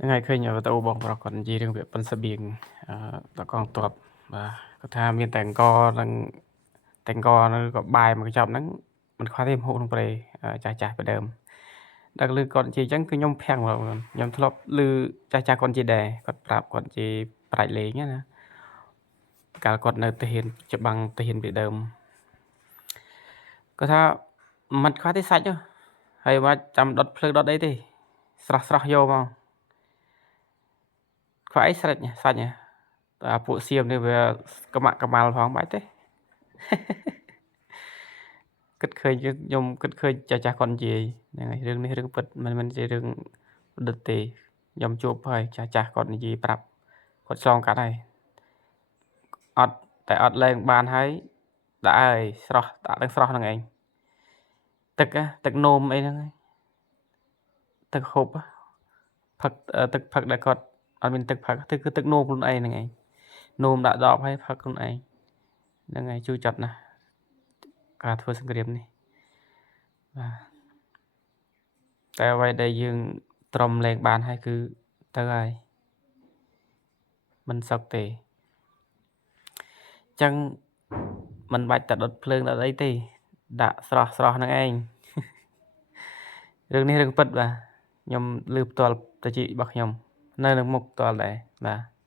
ยังไงเคยเอาទៅបងប្រុសគាត់និយាយរឿងពាក្យប៉ុនស្បៀងតកងទ័ពបាទគាត់ថាមានតែអង្គនិងតែអង្គឬក៏បាយមួយកញ្ចប់ហ្នឹងមិនខ្វះទេម្ហូបក្នុងព្រៃចាស់ពីដើមដល់ឮគាត់និយាយអញ្ចឹងគឺខ្ញុំភាំងបងខ្ញុំធ្លាប់ឮចាស់គាត់និយាយដែរគាត់ប្រាប់គាត់និយាយប្រាច់លេងណាកាលគាត់នៅទាហានច្បាំងទាហានពីដើមគាត់ថាមិនខ្វះទេសាច់ហើយមកចាំដុតភ្លើងដុតអីទេស្រស់យកមកខ្វះអីសាច់តែពួកសៀមនេះវាក្មាក់ក្មាល់ផងបាច់ទេគិតឃើញខ្ញុំគិតឃើញចាស់គាត់និយាយហ្នឹងហើយរឿងនេះរឿងពិតមិនមែនជារឿងដិតទេខ្ញុំជួបហើយចាស់គាត់និយាយប្រាប់គាត់ឆ្លងកាត់ហើយអត់លែងបានហើយដាក់ហើយស្រស់ដាក់ទាំងស្រស់ហ្នឹងឯងទឹកនោមអីហ្នឹងទឹកហូបផឹកទឹកផឹកដែលគាត់អត់មានទឹកផឹកគឺទឹកនោមខ្លួនឯងហ្នឹងឯងនោមដាក់ដបហើយផឹកខ្លួនឯងហ្នឹងហើយជួយចាត់ណាការធ្វើសង្គ្រាមនេះបាទតែអ្វីដែលយើងទ្រាំលែងបានហើយគឺទៅហើយមិនសុខទេចឹងមិនបាច់តែដុតភ្លើងដុតអីទេដាក់ស្រស់ហ្នឹងឯងរឿងនេះរឿងពិតបាទខ្ញុំឮផ្ទាល់តាជីរបស់ខ្ញុំនៅនឹងមុខផ្ទាល់ដែរបាទ